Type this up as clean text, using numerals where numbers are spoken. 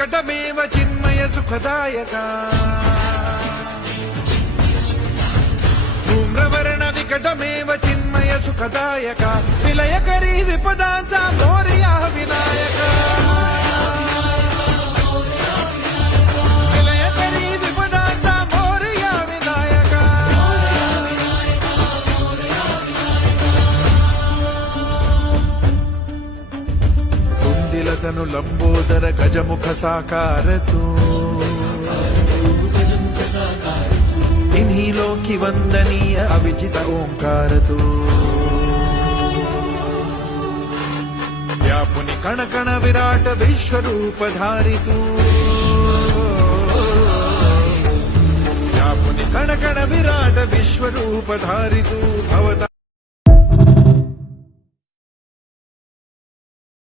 विकटमेव चिन्मय सुखदायका धूम्रवर्ण विकटमेव चिन्मय सुखदायका विलयकरी विपदांचा मोरया विनायका विलयकरी विपदांचा मोरया विनायका कुंदिलतनु लंबोदर गजमुख साकार तू इन्हीं लोकी वंदनीय अविजित ओंकार तू व्यापुनि कण कण विराट विश्वरूप धारी तू व्यापुनि कण कण विराट विश्वरूप धारी तू भवता